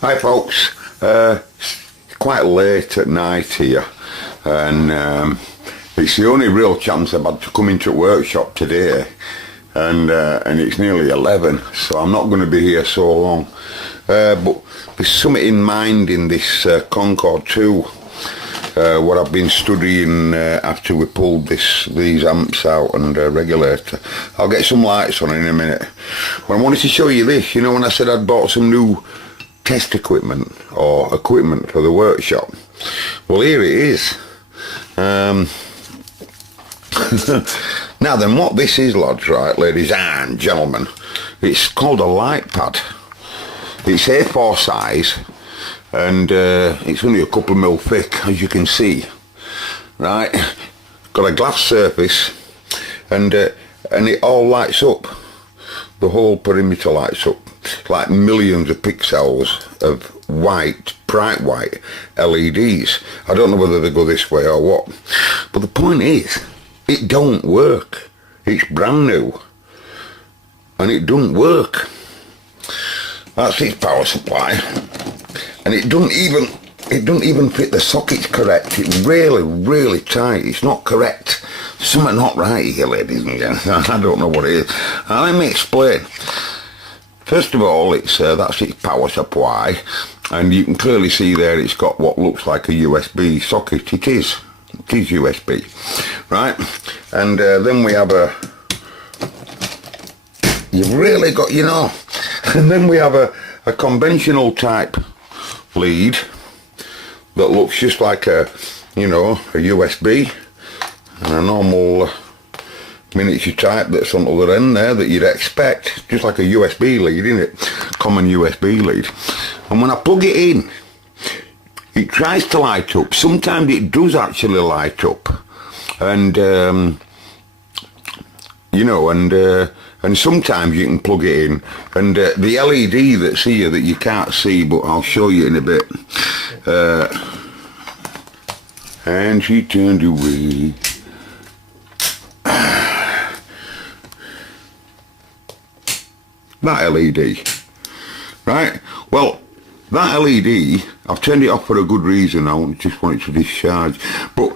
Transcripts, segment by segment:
Hi folks, it's quite late at night here, and it's the only real chance I've had to come into the workshop today, and it's nearly 11, so I'm not going to be here so long, but there's something in mind in this Concord 2, what I've been studying after we pulled these amps out and regulator. I'll get some lights on in a minute. Well, I wanted to show you this. You know, when I said I'd bought some new test equipment or equipment for the workshop, well, here it is. Now then, what this is, lads, right, ladies and gentlemen, it's called a light pad. It's A4 size, and it's only a couple of mil thick, as you can see, right? Got a glass surface, and it all lights up. The whole perimeter lights up, like millions of pixels of white, bright white LEDs. I don't know whether they go this way or what, but the point is, it don't work. It's brand new, and it doesn't work. That's its power supply, and it don't even fit the sockets correct. It's really tight. It's not correct. Something not right here, ladies and gents. I don't know what it is. Now, let me explain. First of all, that's its power supply, and you can clearly see there it's got what looks like a USB socket. It is USB, right? And then we have you've really got, you know, and then we have a conventional type lead that looks just like a USB, and a normal miniature type that's on the other end there that you'd expect, just like a USB lead, isn't it? Common USB lead. And when I plug it in, it tries to light up. Sometimes it does actually light up, and and sometimes you can plug it in, and the LED that's here that you can't see, but I'll show you in a bit. And she turned away. That LED, right? Well, that LED, I've turned it off for a good reason. I just want it to discharge. But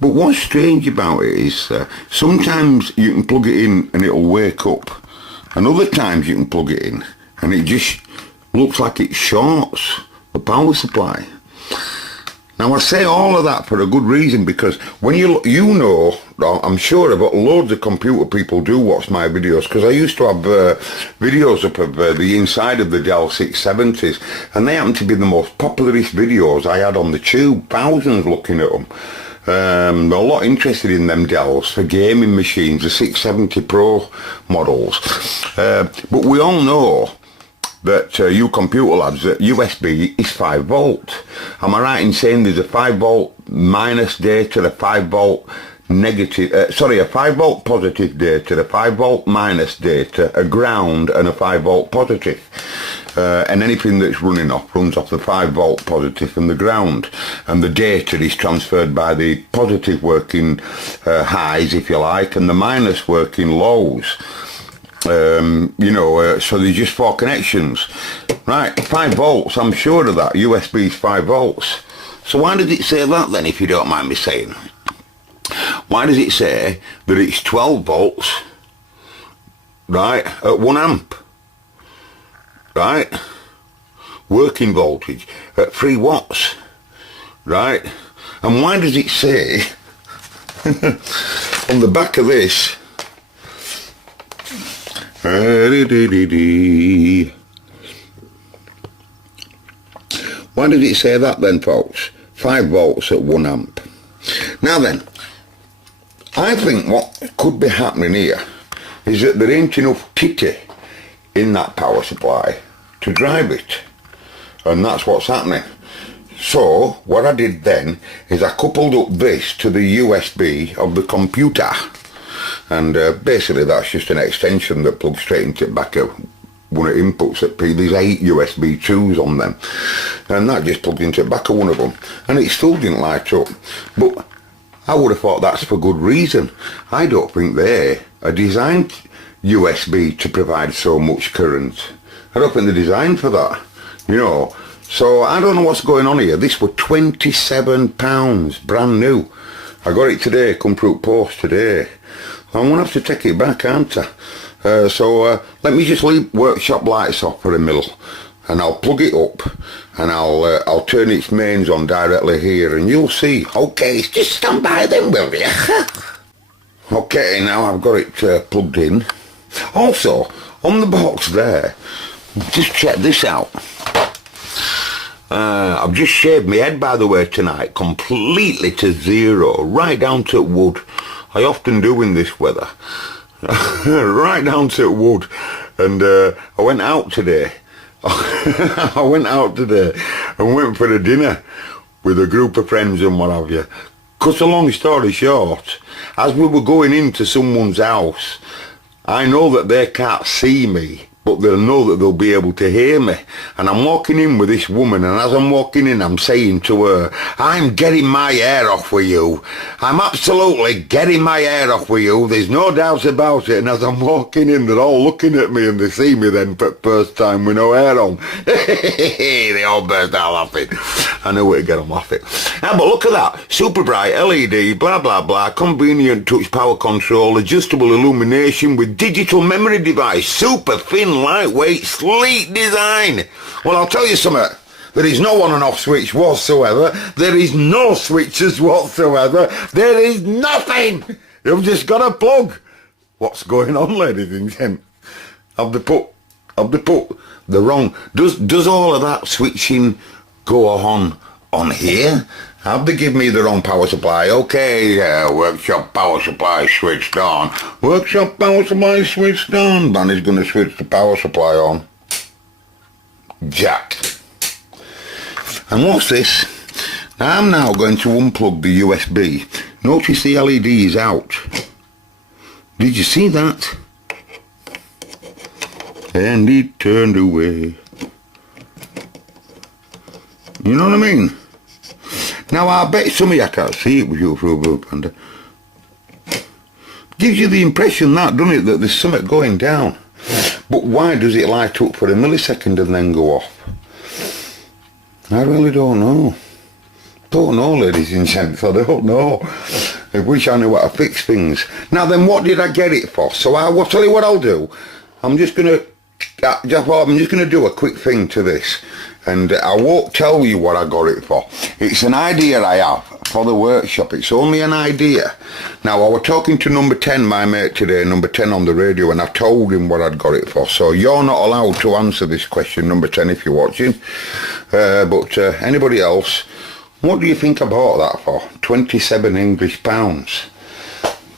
what's strange about it is sometimes you can plug it in and it'll wake up, and other times you can plug it in and it just looks like it shorts the power supply. Now, I say all of that for a good reason, because when you know, I'm sure about loads of computer people do watch my videos, because I used to have videos up of the inside of the Dell 670s, and they happen to be the most popularist videos I had on the tube, thousands looking at them. They're a lot interested in them Dells for gaming machines, the 670 Pro models. But we all know that you computer lads, that USB is 5 volt. Am I right in saying there's a 5 volt minus data, a 5 volt negative, a 5 volt positive data, a 5 volt minus data, a ground, and a 5 volt positive. And anything that's running off runs off the 5 volt positive and the ground, and the data is transferred by the positive working highs, if you like, and the minus working lows. So there's just 4 connections, right? 5 volts, I'm sure of that. USB is 5 volts. So why does it say that then, if you don't mind me saying? Why does it say that it's 12 volts, right, at 1 amp, right, working voltage at 3 watts, right? And why does it say on the back of this, why did it say that then, folks? 5 volts at 1 amp. Now then, I think what could be happening here is that there ain't enough titty in that power supply to drive it, and that's what's happening. So what I did then is I coupled up this to the USB of the computer, and basically that's just an extension that plugs straight into the back of one of the inputs at P. There's 8 USB 2s on them, and that just plugged into the back of one of them, and it still didn't light up. But I would have thought that's for good reason. I don't think they are designed USB to provide so much current. I don't think they're designed for that. You know, So I don't know what's going on here. This was £27, brand new. I got it today, come through post today. I'm going to have to take it back, aren't I? So let me just leave workshop lights off for a minute, and I'll plug it up, and I'll turn its mains on directly here, and you'll see. Okay, just stand by then, will you? Okay, now I've got it plugged in. Also, on the box there, just check this out. I've just shaved my head, by the way, tonight, completely to zero, right down to wood. I often do in this weather. Right down to wood. And I went out today. I went out today and went for a dinner with a group of friends and what have you. Cut a long story short, as we were going into someone's house, I know that they can't see me, but they'll know that they'll be able to hear me. And I'm walking in with this woman, and as I'm walking in, I'm saying to her, I'm getting my hair off with you. I'm absolutely getting my hair off with you. There's no doubt about it. And as I'm walking in, they're all looking at me, and they see me then for the first time with no hair on. They all burst out laughing. I knew where to get them laughing. But look at that. Super bright LED, blah, blah, blah. Convenient touch power control, adjustable illumination with digital memory device. Super thin, lightweight, sleek design. Well, I'll tell you something. There is no on and off switch whatsoever. There is no switches whatsoever. There is nothing. You've just got a plug. What's going on, ladies and gents? Have they put the wrong... Does all of that switching go on here? Have they given me the wrong power supply? Okay, workshop power supply switched on. Workshop power supply switched on. Danny's going to switch the power supply on. Jack. And what's this? I'm now going to unplug the USB. Notice the LED is out. Did you see that? And it turned away. You know what I mean? Now I bet some of you can't see it with you through a blue panda. Gives you the impression that, doesn't it, that there's something going down. But why does it light up for a millisecond and then go off? I really don't know. Don't know, ladies and gents, I don't know. I wish I knew how to fix things. Now then, what did I get it for? So I will tell you what I'll do. I'm just going to do a quick thing to this. And I won't tell you what I got it for. It's an idea I have for the workshop. It's only an idea. Now, I was talking to number 10, my mate today, number 10 on the radio, and I told him what I'd got it for. So you're not allowed to answer this question, number 10, if you're watching. But anybody else, what do you think I bought that for? 27 English pounds.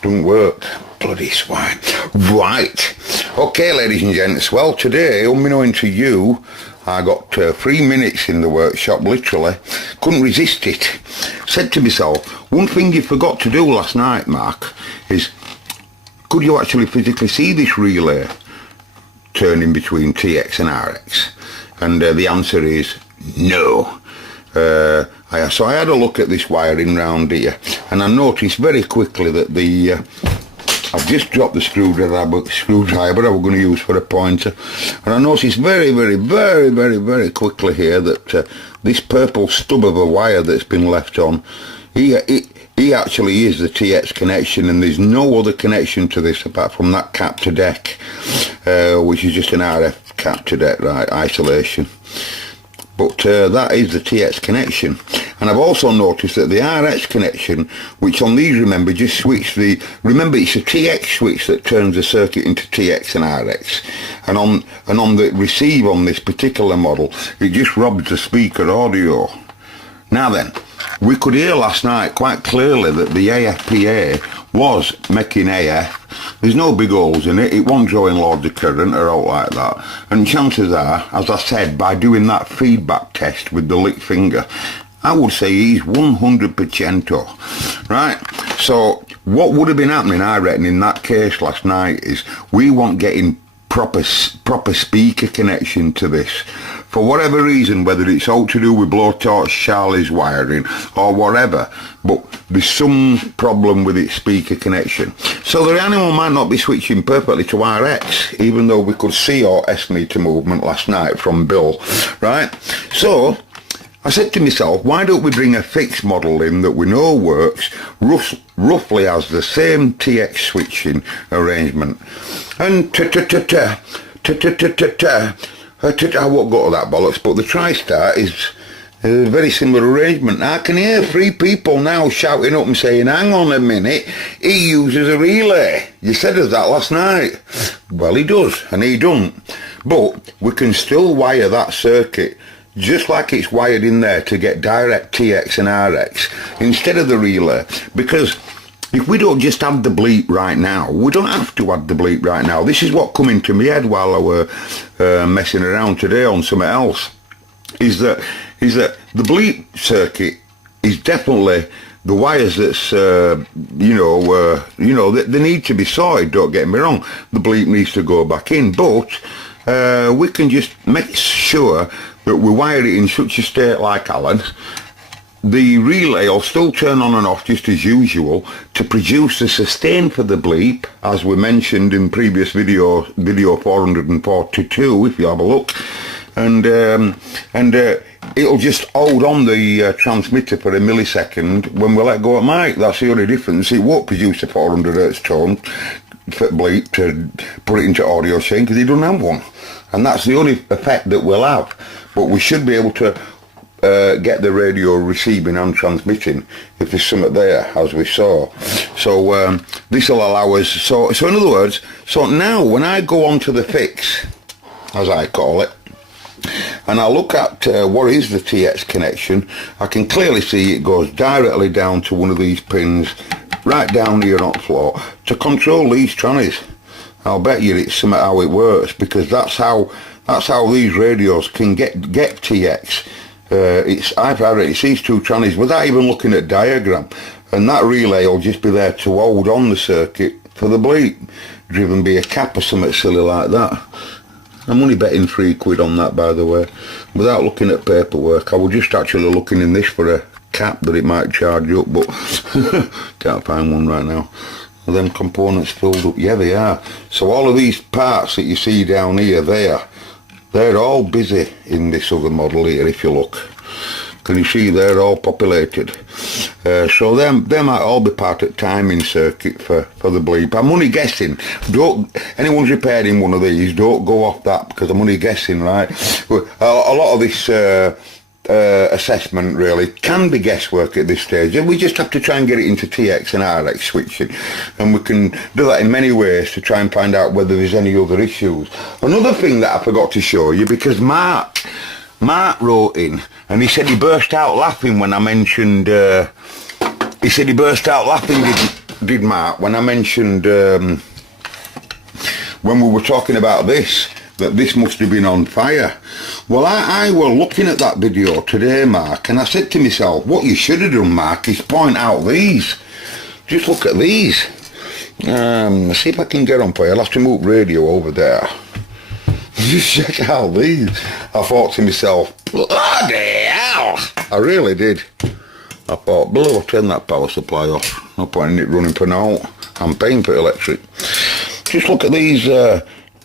Doesn't work. Bloody swine. Right. Okay, ladies and gents. Well, today, unbeknown to you, I got 3 minutes in the workshop, literally. Couldn't resist it. Said to myself, one thing you forgot to do last night, Mark, is could you actually physically see this relay turning between TX and RX? And the answer is no. So I had a look at this wiring round here, and I noticed very quickly that I've just dropped the screwdriver I was going to use for a pointer, and I noticed very, very, very, very, very quickly here that this purple stub of a wire that's been left on, he actually is the TX connection, and there's no other connection to this apart from that cap to deck, which is just an RF cap to deck, right, isolation. But that is the TX connection. And I've also noticed that the RX connection, which on these, remember, just switch remember it's a TX switch that turns the circuit into TX and RX. And on the receive on this particular model, it just robs the speaker audio. Now then, we could hear last night quite clearly that the AFPA was making AF. There's no big holes in it. It wasn't drawing loads of current or out like that. And chances are, as I said, by doing that feedback test with the lick finger, I would say he's 100%. Right? So what would have been happening, I reckon, in that case last night is we weren't getting proper speaker connection to this. For whatever reason, whether it's all to do with blowtorch Charlie's wiring or whatever, but there's some problem with its speaker connection. So the animal might not be switching perfectly to RX, even though we could see our S-meter movement last night from Bill, right? So I said to myself, why don't we bring a fixed model in that we know works, roughly has the same TX switching arrangement. And I won't go to that bollocks, but the TriStar is a very similar arrangement. I can hear 3 people now shouting up and saying, hang on a minute, he uses a relay. You said us that last night. Well, he does, and he don't. But we can still wire that circuit just like it's wired in there to get direct TX and RX instead of the relay. Because if we don't just add the bleep right now, we don't have to add the bleep right now. This is what come into my head while I were messing around today on something else. Is that the bleep circuit is definitely the wires that's they need to be sorted. Don't get me wrong. The bleep needs to go back in, but we can just make sure that we wire it in such a state like Alan. The relay will still turn on and off just as usual to produce the sustain for the bleep, as we mentioned in previous video 442, if you have a look. And it'll just hold on the transmitter for a millisecond when we let go of mic. That's the only difference. It won't produce a 400 Hz tone for bleep to put it into audio chain because it doesn't have one. And that's the only effect that we'll have. But we should be able to get the radio receiving and transmitting if there's something there, as we saw. So this will allow us. So in other words, so now when I go onto the fix, as I call it, and I look at what is the TX connection, I can clearly see it goes directly down to one of these pins right down here on the floor to control these trannies. I'll bet you it's somehow how it works, because that's how these radios can get TX. It's these 2 trannies without even looking at diagram, and that relay will just be there to hold on the circuit for the bleep, driven by a cap or something silly like that. I'm only betting £3 on that, by the way, without looking at paperwork. I was just actually looking in this for a cap that it might charge up, but can't find one right now. Are them components filled up? Yeah, they are. So all of these parts that you see down here, they're all busy in this other model here, if you look. Can you see they're all populated? So they might all be part of the timing circuit for the bleep. I'm only guessing. Anyone's repairing one of these, don't go off that, because I'm only guessing, right? A lot of this assessment really can be guesswork at this stage, and we just have to try and get it into TX and RX switching, and we can do that in many ways to try and find out whether there's any other issues. Another thing that I forgot to show you, because Mark wrote in and he said he burst out laughing when I mentioned did Mark, when I mentioned when we were talking about this, that this must have been on fire. Well, I were looking at that video today, Mark, and I said to myself, what you should have done, Mark, is point out these. Just look at these. See if I can get on for you. I'll have to move radio over there. Just check out these. I thought to myself, bloody hell. I really did. I thought, blow, turn that power supply off. No point in it running for now. I'm paying for electric. Just look at these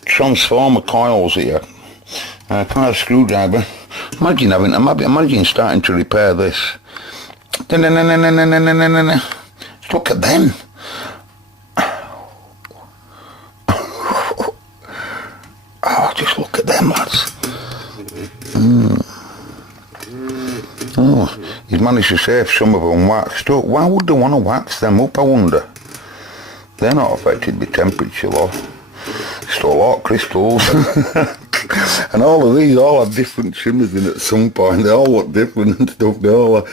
transformer coils here. Can I have a screwdriver? Imagine starting to repair this. Just look at them. Oh, just look at them, lads. Oh, he's managed to save some of them waxed up. Why would they want to wax them up, I wonder? They're not affected by temperature, though. Still hot crystals. And all of these all have different trimmers in at some point. They all look different and stuff. They all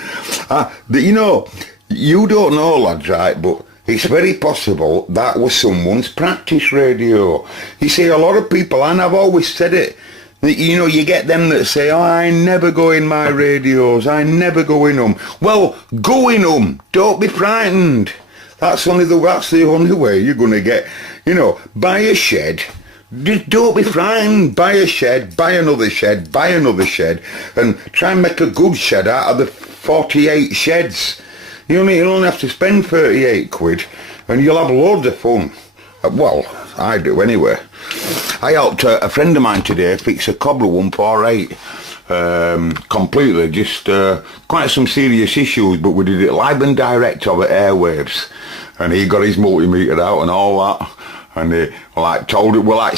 you know, you don't know, lads, right, but it's very possible that was someone's practice radio. You see, a lot of people, and I've always said it, you know, you get them that say, oh, I never go in my radios, I never go in them. Well, go in them. Don't be frightened. That's the only way you're going to get, you know, buy a shed. Don't be frightened. Buy a shed, buy another shed, buy another shed, and try and make a good shed out of the 48 sheds. You'll only have to spend 38 quid, and you'll have loads of fun. Well, I do anyway. I helped a friend of mine today fix a Cobra 148, completely, just quite some serious issues, but we did it live and direct over airwaves, and he got his multimeter out and all that, and we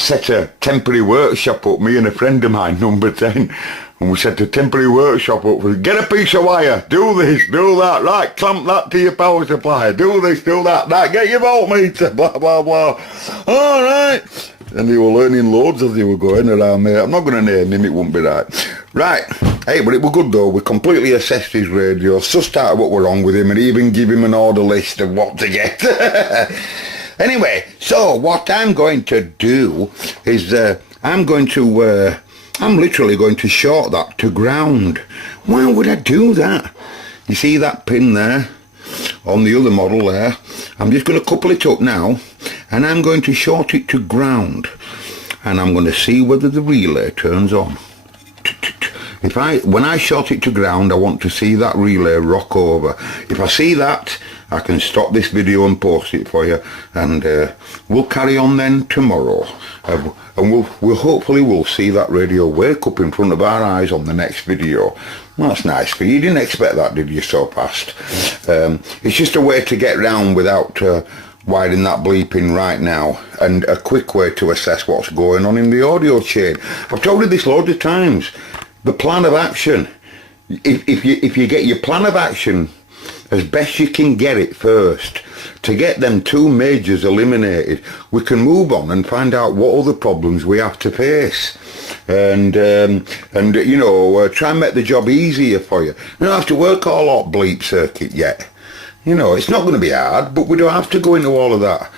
set a temporary workshop up, me and a friend of mine, number 10, and we set a temporary workshop up for, get a piece of wire, do this, do that, right, clamp that to your power supply, do this, do that, right, get your voltmeter, blah, blah, blah. All right. And they were learning loads as they were going around me. I'm not going to name him, it wouldn't be right. Right. Hey, but it was good though. We completely assessed his radio, sussed out what were wrong with him, and even give him an order list of what to get. Anyway, so what I'm going to do is I'm literally going to short that to ground. Why would I do that? You see that pin there on the other model there? I'm just going to couple it up now, and I'm going to short it to ground, and I'm going to see whether the relay turns on. When I short it to ground, I want to see that relay rock over. If I see that, I can stop this video and post it for you, and we'll carry on then tomorrow, and we'll hopefully see that radio wake up in front of our eyes on the next video. Well, that's nice for you. You didn't expect that, did you, so fast? It's just a way to get round without wiring that bleeping right now, and a quick way to assess what's going on in the audio chain. I've told you this loads of times. The plan of action. If you get your plan of action as best you can get it first, to get them two majors eliminated, we can move on and find out what other problems we have to face, and you know, try and make the job easier for you. You don't have to work all out bleep circuit yet. You know, it's not going to be hard, but we don't have to go into all of that.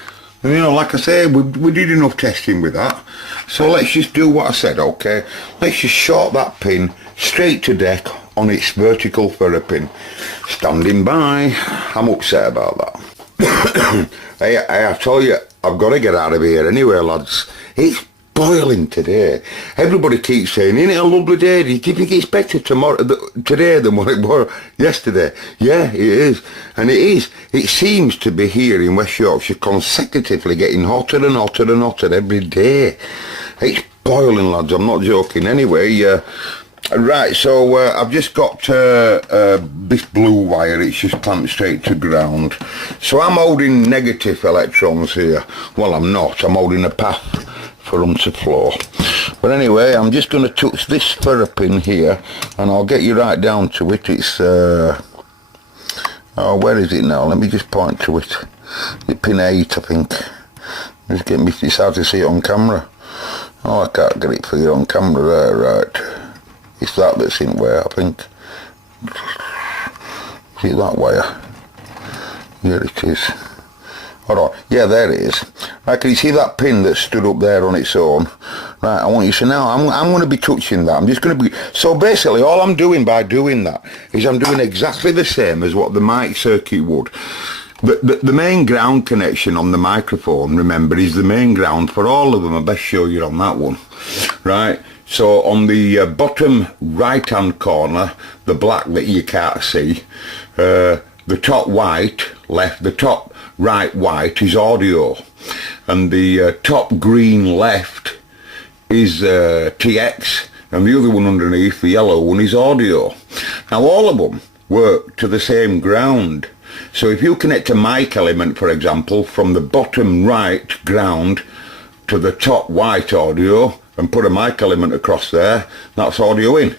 And, you know, like I say, we did enough testing with that. So let's just do what I said, okay? Let's just short that pin straight to deck on its vertical for a pin. Standing by. I'm upset about that. I tell you, I've got to get out of here anyway, lads. It's boiling today. Everybody keeps saying, isn't it a lovely day? Do you think it's better today than what it was yesterday? Yeah, it is. And it is. It seems to be here in West Yorkshire consecutively getting hotter and hotter and hotter every day. It's boiling, lads. I'm not joking. Anyway, right, so I've just got this blue wire. It's just clamped straight to ground. So I'm holding negative electrons here. Well, I'm not. I'm holding a path for them to flow. But anyway, I'm just going to touch this ferro pin here, and I'll get you right down to it. It's oh, where is it now? Let me just point to it. It's pin 8, I think. Just get me. It's hard to see it on camera. Oh, I can't get it for you on camera there, right? It's that that's in wire, I think. See that wire? Here it is. Alright, yeah, there it is. Right, can you see that pin that stood up there on its own? Right, I want you to now, I'm going to be touching that. I'm just going to be, so basically all I'm doing by doing that is I'm doing exactly the same as what the mic circuit would. The main ground connection on the microphone, remember, is the main ground for all of them. I best show you on that one. Right, so on the bottom right hand corner, the black that you can't see, the top white left, the top right white is audio, and the top green left is TX, and the other one underneath, the yellow one, is audio. Now all of them work to the same ground. So if you connect a mic element, for example, from the bottom right ground to the top white audio and put a mic element across there, that's audio in.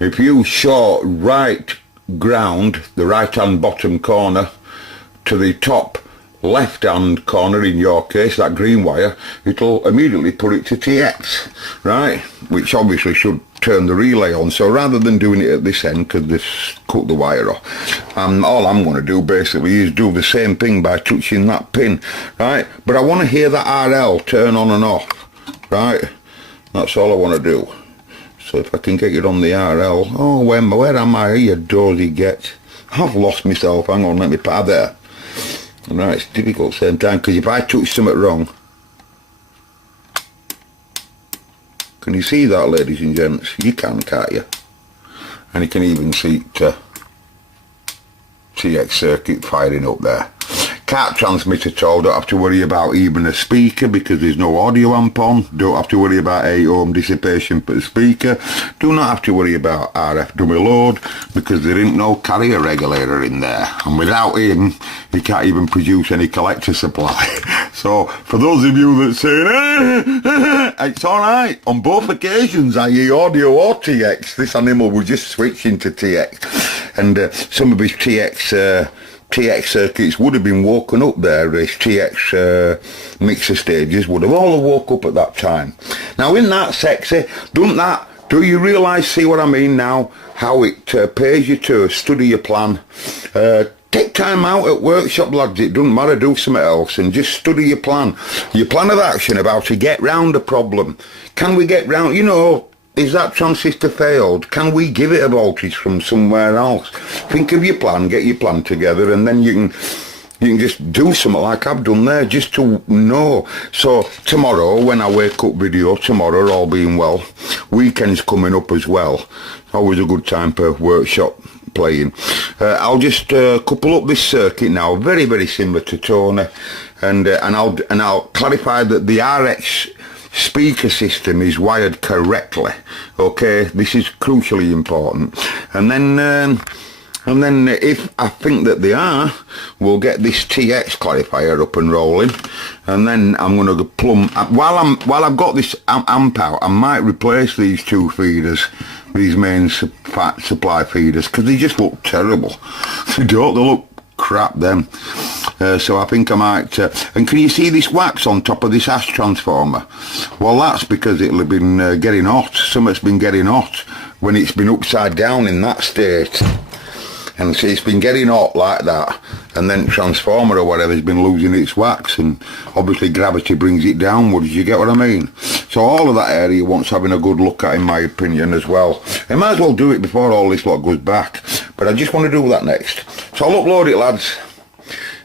If you short right ground, the right hand bottom corner, to the top left hand corner, in your case, that green wire, it'll immediately put it to TX, right? Which obviously should turn the relay on. So rather than doing it at this end, because this cut the wire off, all I'm going to do basically is do the same thing by touching that pin, right? But I want to hear that RL turn on and off, right? That's all I want to do. So if I can get it on the RL, oh, where am I, you dozy get? I've lost myself, hang on, let me put there. Right, it's difficult at the same time, because if I touch something wrong, can you see that, ladies and gents? You can, can't you? And you can even see TX circuit firing up there. Can't transmit at all. Don't have to worry about even a speaker because there's no audio amp on. Don't have to worry about 8 ohm dissipation per speaker. Do not have to worry about RF dummy load because there ain't no carrier regulator in there. And without him, you can't even produce any collector supply. So for those of you that say, it's alright. On both occasions, i.e. audio or TX, this animal will just switch into TX. And some of his TX circuits would have been woken up there. His TX mixer stages would have all woke up at that time. Now, isn't that sexy? Do you realise, see what I mean now, how it pays you to study your plan? Take time out at workshop, lads, it doesn't matter, do something else and just study your plan of action about to get round a problem. Can we get round, you know, is that transistor failed? Can we give it a voltage from somewhere else? Think of your plan, get your plan together, and then you can just do something like I've done there, just to know. So tomorrow, when I wake up video, tomorrow, all being well, weekend's coming up as well. Always a good time for workshop playing. I'll just couple up this circuit now, very, very similar to Tony, and I'll clarify that the RX speaker system is wired correctly. Okay, this is crucially important. And then if I think that they are, we'll get this TX clarifier up and rolling, and then I'm going to plumb, while I've got this amp out, I might replace these two feeders, these main supply feeders, because they just look terrible. They don't, they look crap them. So I think I might, and can you see this wax on top of this ash transformer? Well, that's because it'll have been getting hot. Something's been getting hot when it's been upside down in that state. And see, it's been getting hot like that, and then transformer or whatever has been losing its wax, and obviously gravity brings it downwards, you get what I mean? So all of that area wants having a good look at, in my opinion, as well. I might as well do it before all this lot goes back, but I just want to do that next. So I'll upload it, lads.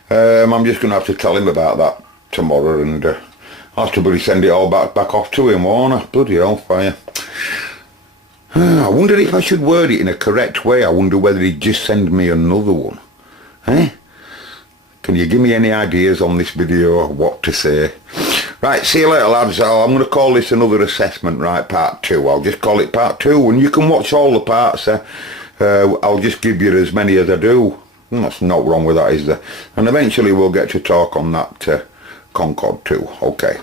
I'm just going to have to tell him about that tomorrow, and I'll have to really send it all back off to him, won't I? Bloody hellfire. I wonder if I should word it in a correct way. I wonder whether he'd just send me another one. Eh? Can you give me any ideas on this video or what to say? Right, see you later, lads. I'm going to call this another assessment, right, part 2. I'll just call it part 2, and you can watch all the parts. I'll just give you as many as I do. That's not wrong with that, is there? And eventually we'll get to talk on that Concord too. Okay.